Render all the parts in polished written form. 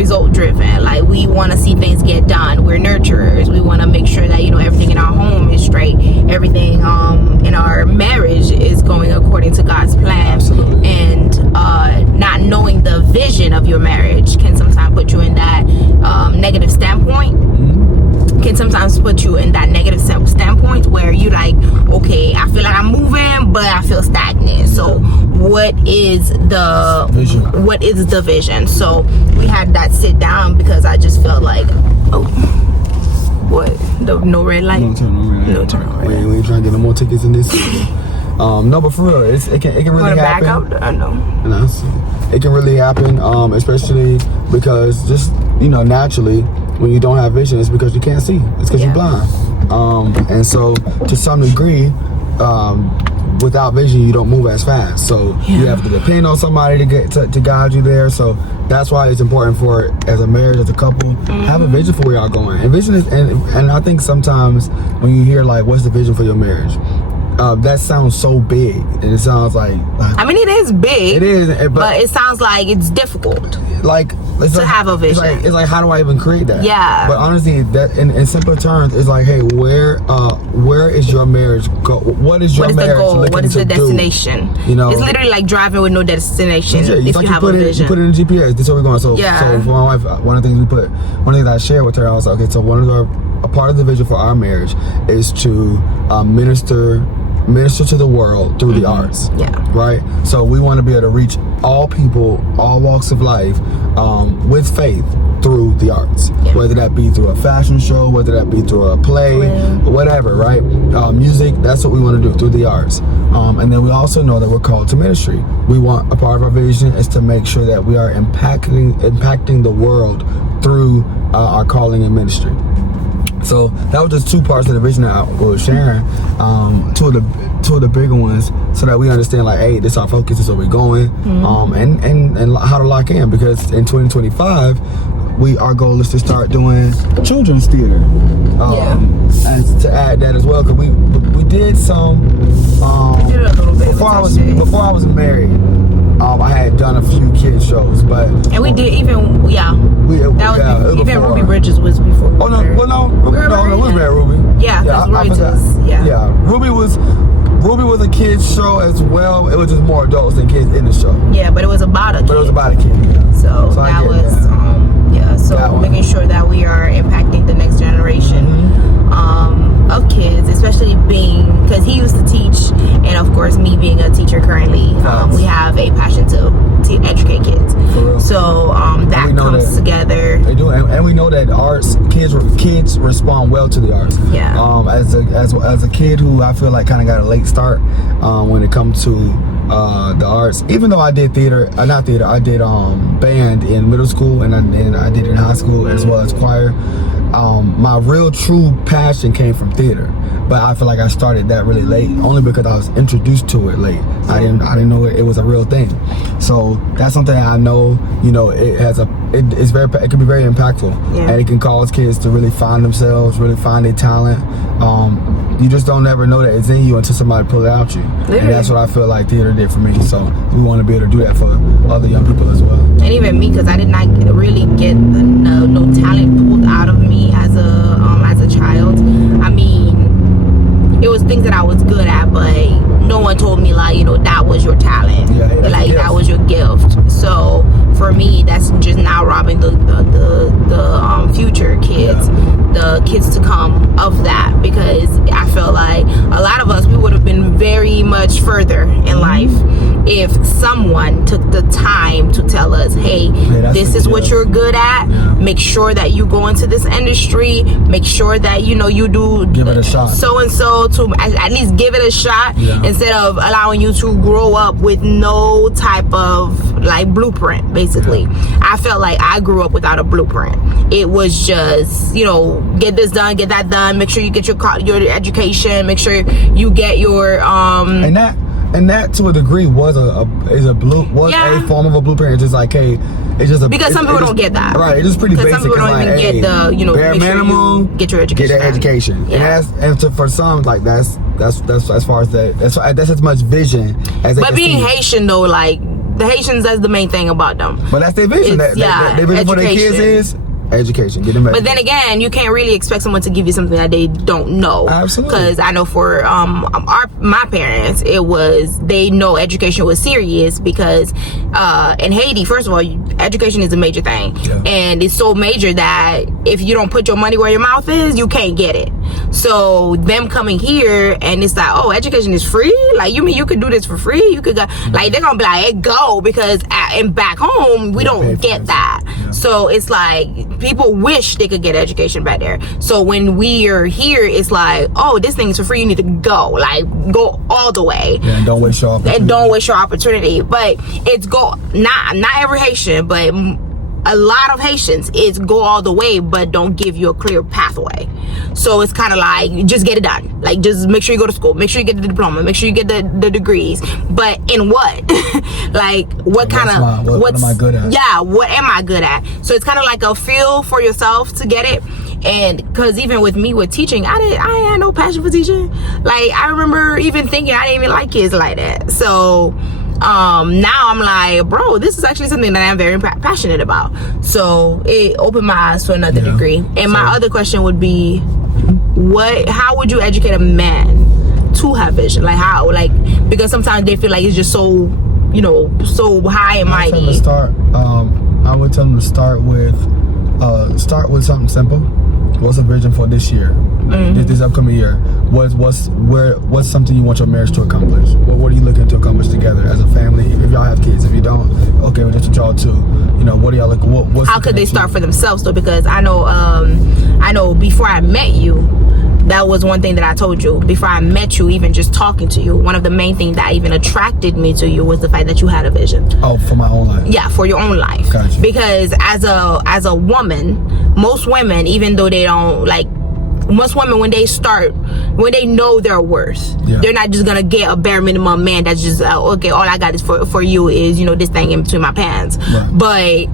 result driven. Like, we want to see things get done. We're nurturers. We want to make sure that, you know, everything in our home is straight. Everything in our marriage is going according to God's plan. Absolutely. And not knowing the vision of your marriage can sometimes put you in that negative standpoint. Can sometimes put you in that negative standpoint where you like, okay, I feel like I'm moving, but I feel stagnant. So what is the vision? What is the vision? So we had that sit down because I just felt like, oh, what? No red light? No turn on red light. We ain't trying to get no more tickets in this. No, but for real, it can really happen. Back up? I know. It can really happen, especially because just, you know, naturally, when you don't have vision, it's because you can't see. It's because you're blind. And so, to some degree, without vision, you don't move as fast. So you have to depend on somebody to guide you there. So that's why it's important for, as a marriage, as a couple, have a vision for where y'all going. And vision is, and I think sometimes when you hear like, what's the vision for your marriage? That sounds so big, and it sounds like I mean, it is big. It is, but it sounds like it's difficult. Like to have a vision. It's like how do I even create that? Yeah. But honestly, that in simpler terms, it's like, hey, where is your marriage go? What is your marriage? The goal? What is the destination? You know, it's literally like driving with no destination. Yeah, if like you have a vision, you put it in GPS. This is where we're going. So for my wife, one of the things I shared with her, I was like, okay, so a part of the vision for our marriage is to minister to the world through the arts. Right? So we want to be able to reach all people, all walks of life, with faith through the arts. Whether that be through a fashion show, whether that be through a play, whatever, right? Music, that's what we want to do through the arts. And then we also know that we're called to ministry. We want, a part of our vision is to make sure that we are impacting the world through our calling and ministry. So that was just two parts of the vision that I was sharing, two of the bigger ones, so that we understand, like, hey, this is our focus, this is where we're going, and how to lock in, because in 2025 our goal is to start doing children's theater, and to add that as well, because we did some before I was married. I had done a few kids shows, and we did even Ruby Bridges was before. Ruby married Ruby. Ruby was a kids show as well. It was just more adults than kids in the show. Yeah, but it was about a kid. So that was so making sure that we are impacting the next generation of kids, especially because he used to teach, and of course me being a teacher currently, we have a passion to educate kids. So that comes together. They do, and we know that arts, kids respond well to the arts. As a kid who I feel like kind of got a late start when it comes to the arts, even though I did I did band in middle school, and I did it in high school as well as choir. My real true passion came from theater, but I feel like I started that really late, only because I was introduced to it late. I didn't know it was a real thing. So that's something I know, you know, it can be very impactful, and it can cause kids to really find themselves, really find their talent. You just don't ever know that it's in you until somebody pull it out you. Literally. And that's what I feel like theater did for me. So we want to be able to do that for other young people as well. And even me, because I did not really get no talent pulled out of me as a child. I mean, it was things that I was good at, but no one told me, like, you know, that was your talent, that was your gift. So for me, that's just now robbing the future kids, the kids to come of that, because I feel like a lot of us, we would have been very much further in life if someone took the time to tell us, hey, this is what you're good at. Make sure that you go into this industry. Make sure that, you know, you do give it a shot. So and so, to at least give it a shot, instead of allowing you to grow up with no type of like blueprint. Basically, I felt like I grew up without a blueprint. It was just, you know, get this done, get that done. Make sure you get your education. Make sure you get your And that to a degree was a form of a blueprint. It's just like, hey, it's just because some people don't get that. Right, it's just pretty basic. Some people don't even get the, you know, bare minimum, sure get your education. Get that education. Yeah. And for some, like that's as far as that. That's as much vision as. But being Haitian though, like the Haitians, that's the main thing about them. But that's their vision. Their vision for their kids is education. Get them but then again, you can't really expect someone to give you something that they don't know. Absolutely. Because I know for my parents, they know education was serious because in Haiti, first of all, education is a major thing, and it's so major that if you don't put your money where your mouth is, you can't get it. So them coming here and it's like, oh, education is free? Like, you mean you could do this for free? You could go, like, they're gonna be like, hey, go, because and back home we don't get that. So it's like people wish they could get education back there. So when we are here, it's like, oh, this thing is for free, you need to go all the way. And don't waste your opportunity. But it's not every Haitian, but a lot of Haitians, it's go all the way, but don't give you a clear pathway. So it's kind of like, just get it done. Like, just make sure you go to school, make sure you get the diploma, make sure you get the degrees. But in what? Like, what am I good at? Yeah, what am I good at? So it's kind of like a feel for yourself to get it. And because even with me with teaching, I had no passion for teaching. Like, I remember even thinking I didn't even like kids like that. So now I'm like, bro, this is actually something that I'm very passionate about. So it opened my eyes to another degree. And my other question would be, how would you educate a man to have vision? Like, how? Like, because sometimes they feel like it's just so, so high and mighty. I would tell them to start with something simple. What's a vision for this year? This upcoming year? What's something you want your marriage to accomplish? What are you looking to accomplish together as a family? If y'all have kids, if you don't, okay, well, just y'all too. What are y'all looking? How could they start for themselves though? Because I know before I met you, that was one thing that I told you before I met you. Even just talking to you, one of the main things that even attracted me to you was the fact that you had a vision. Oh, for my own life. Yeah, for your own life. Gotcha. Because as a woman, most women, even though they don't like. Most women, when they know their worth, they're not just gonna get a bare minimum man that's just okay, all I got is for you is this thing in between my pants. But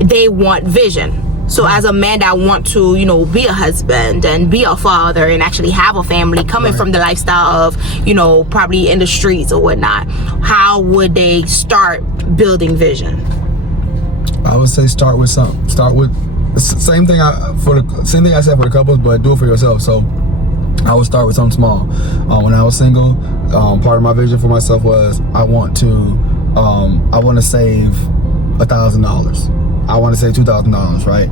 they want vision. So as a man that want to be a husband and be a father and actually have a family, coming from the lifestyle of probably in the streets or whatnot, how would they start building vision? I would say start with same thing I said for the couples, but do it for yourself. So I would start with something small. When I was single, part of my vision for myself was I want to save $1,000. I want to save $2,000, right?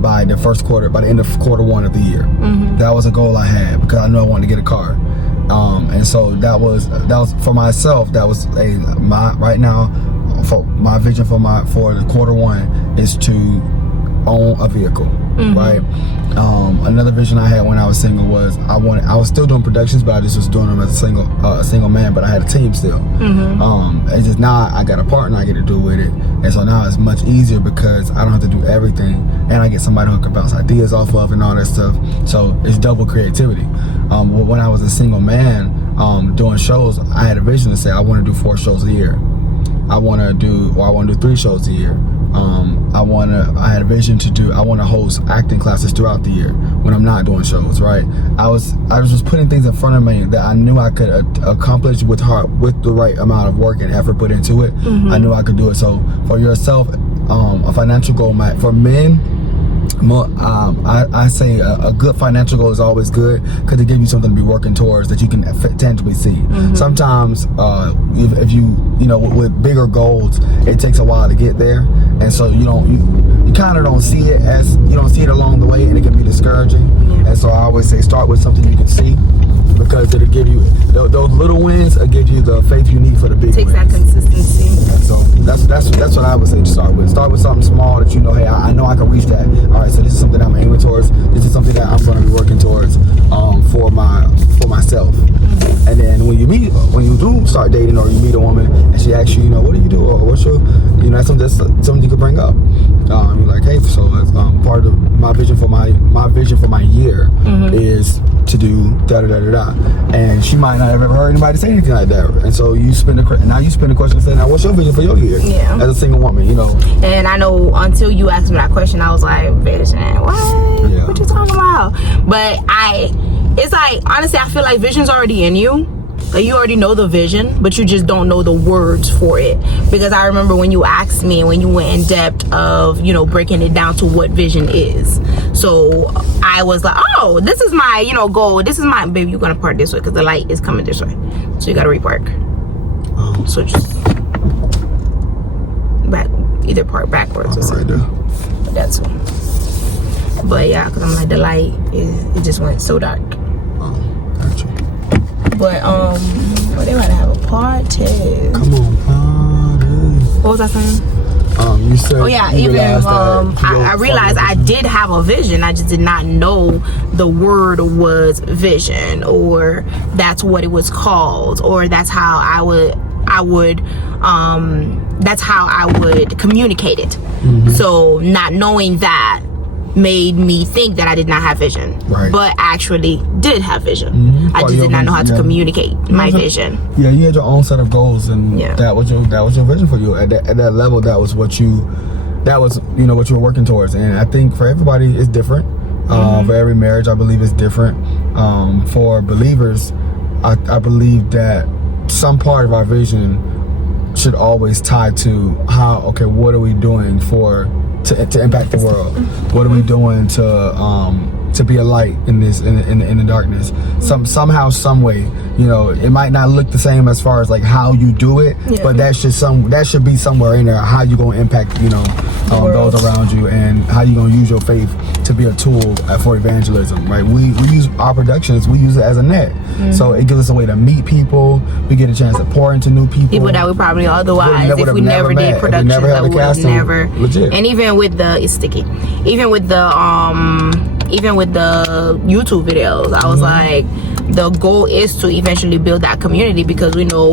By the end of Q1 of the year. That was a goal I had because I knew I wanted to get a car. And so that was for myself. That was right now. For my vision for the Q1 is to own a vehicle, right? Another vision I had when I was single was I was still doing productions, but I just was doing them as a single man, but I had a team still. It's just now I got a partner I get to do with it, and so now it's much easier because I don't have to do everything, and I get somebody who can bounce ideas off of and all that stuff. So it's double creativity. When I was a single man doing shows, I had a vision to say I want to do 4 shows a year. I want to do 3 shows a year. I had a vision I want to host acting classes throughout the year when I'm not doing shows, right? I was just putting things in front of me that I knew I could accomplish with the right amount of work and effort put into it. I knew I could do it. So for yourself, a financial goal for men, I say a good financial goal is always good because it gives you something to be working towards that you can tangibly see. Sometimes if you with bigger goals, it takes a while to get there, and so you kind of don't see it along the way, and it can be discouraging. And so I always say start with something you can see, because it'll give you those little wins. Will give you the faith you need for the big wins. Takes that consistency. And so that's what I would say to start with. Start with something small that hey, I know I can reach that. All right, so this is something I'm aiming towards. This is something that I'm going to be working towards for myself. And then when you do start dating, or you meet a woman and she asks you, what do you do, or what's your, that's something you could bring up. You're like, hey, so that's part of my vision for my year is to do da da da da da, and she might not have ever heard anybody say anything like that, and so you spend the question saying, now what's your vision for your year as a single woman, And I know until you asked me that question, I was like, vision, what? What you talking about? But it's like, honestly, I feel like vision's already in you. Like, you already know the vision, but you just don't know the words for it. Because I remember when you asked me and when you went in depth of, you know, breaking it down to what vision is. So I was like, oh, this is my, you know, goal. This is my, baby, you're going to park this way because the light is coming this way. So you got to repark. Oh. So just back, either park backwards or something. Right, but that's one. But yeah, because I'm like, the light, it just went so dark. Oh, gotcha. But well, they might have a party. Come on, party. What was I saying? You said. Oh yeah, even I realized I did have a vision. I just did not know the word was vision, or that's what it was called, or that's how I would that's how I would communicate it. Mm-hmm. So not knowing that made me think that I did not have vision, right. But actually did have vision. Mm-hmm. I just did not know how to communicate my vision. Yeah, you had your own set of goals, and that was your vision for you. At that level, that was what you were working towards. And I think for everybody, it's different. For every marriage, I believe it's different. For believers, I believe that some part of our vision should always tie to what are we doing to impact the world? What are we doing to be a light in the darkness? Somehow, some way, you know, it might not look the same as far as like how you do it, but that should be somewhere in there. How you gonna impact, you know, those around you, and how you gonna use your faith to be a tool for evangelism, right? We use our productions, we use it as a net, so it gives us a way to meet people. We get a chance to pour into new people that we probably otherwise, if we never did productions, that we would have never. Legit. And even with it's sticky. Even with the YouTube videos, I was like, the goal is to eventually build that community, because we know,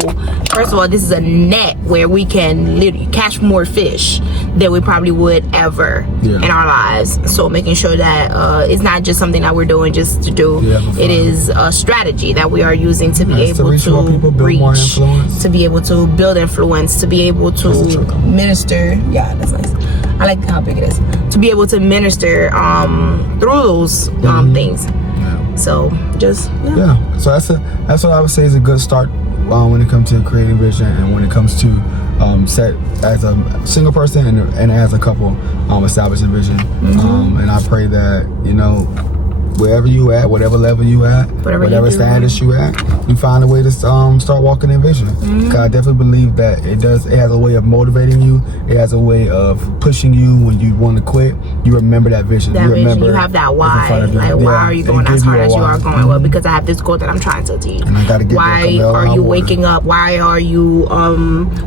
first of all, this is a net where we can literally catch more fish than we probably would ever in our lives. So making sure that it's not just something that we're doing just to do. It is a strategy that we are using to be able to reach, to be able to build influence, to be able to minister. Yeah, that's nice. I like how big it is. To be able to minister through those things. So just so that's what I would say is a good start when it comes to creating vision, and when it comes to set as a single person and as a couple establishing vision. And I pray that, you know, wherever you at, whatever level you at, whatever status you at, you find a way to start walking in vision. Because I definitely believe that it has a way of motivating you. It has a way of pushing you when you want to quit. You remember that vision. You have that why. Like, why are you going as hard as you are going? Well, because I have this goal that I'm trying to achieve. And I gotta get why are you waking up? Why are you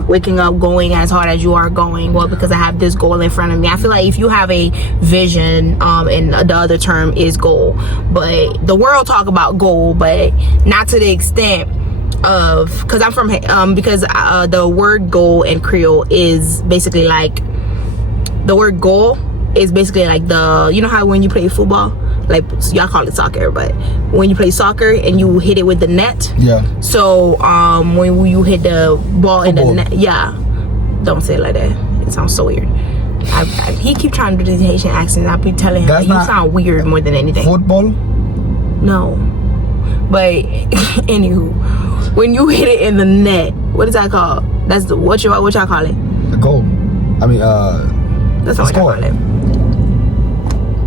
waking up going as hard as you are going? Well, because I have this goal in front of me. I feel like if you have a vision, and the other term is goal, but the world talk about goal, but not to the extent of, because I'm from the word goal in Creole is basically like, the word goal is basically like you know how when you play football, like y'all call it soccer, but when you play soccer and you hit it with the net, so when you hit the ball in the net, don't say it like that, it sounds so weird. He keep trying to do these Haitian accents. I be telling him, like, you sound weird more than anything. Football? No. But anywho, when you hit it in the net, what is that called? That's what y'all call it? The goal. I mean, that's what I call it.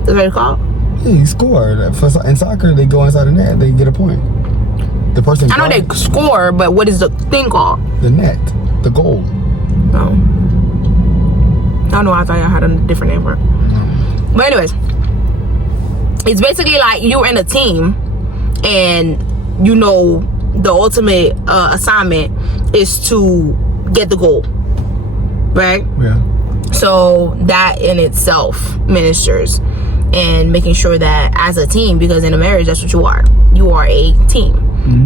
That's what it's called? Yeah, you score. In soccer, they go inside the net. They get a point. The person. I know they score, but what is the thing called? The net. The goal. No. I don't know, I thought y'all had a different name for it. But anyways, it's basically like you're in a team, and you know the ultimate assignment is to get the goal, right? Yeah. So that in itself ministers, and making sure that as a team, because in a marriage, that's what you are. You are a team.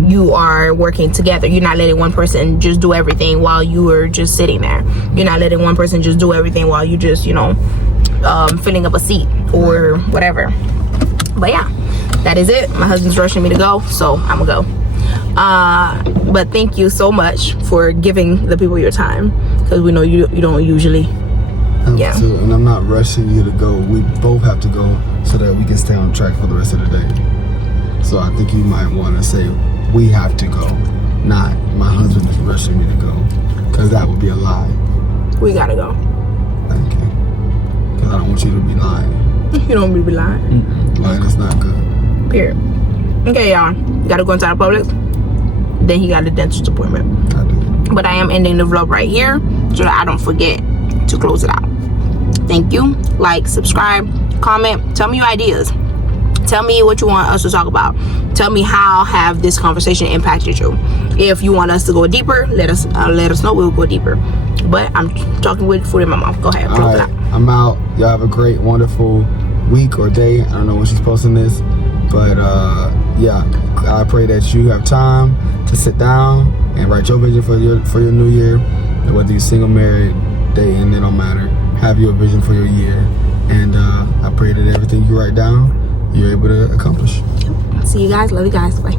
You are working together. You're not letting one person just do everything while you are just sitting there. You're not letting one person just do everything while you just, you know, filling up a seat or whatever. But yeah, that is it. My husband's rushing me to go, so I'm gonna go. But thank you so much for giving the people your time, because we know you don't usually. And I'm not rushing you to go. We both have to go so that we can stay on track for the rest of the day. So I think you might want to say, we have to go. not my husband is rushing me to go, because that would be a lie. We gotta go. Thank you. Because I don't want you to be lying. You don't want me to be lying? Lying is not good. Period. Okay, y'all. You gotta go inside Publix. Then he got a dentist appointment. I do. But I am ending the vlog right here so that I don't forget to close it out. Thank you. Like, subscribe, comment. Tell me your ideas. Tell me what you want us to talk about. Tell me how have this conversation impacted you. If you want us to go deeper, let us know. We'll go deeper. But I'm talking with food in my mouth. Go ahead. Close it out. I'm out. Y'all have a great, wonderful week or day. I don't know when she's posting this, but yeah, I pray that you have time to sit down and write your vision for your new year. Whether you're single, married, dating, it don't matter. Have your vision for your year, and I pray that everything you write down, you're able to accomplish. See you guys. Love you guys. Bye.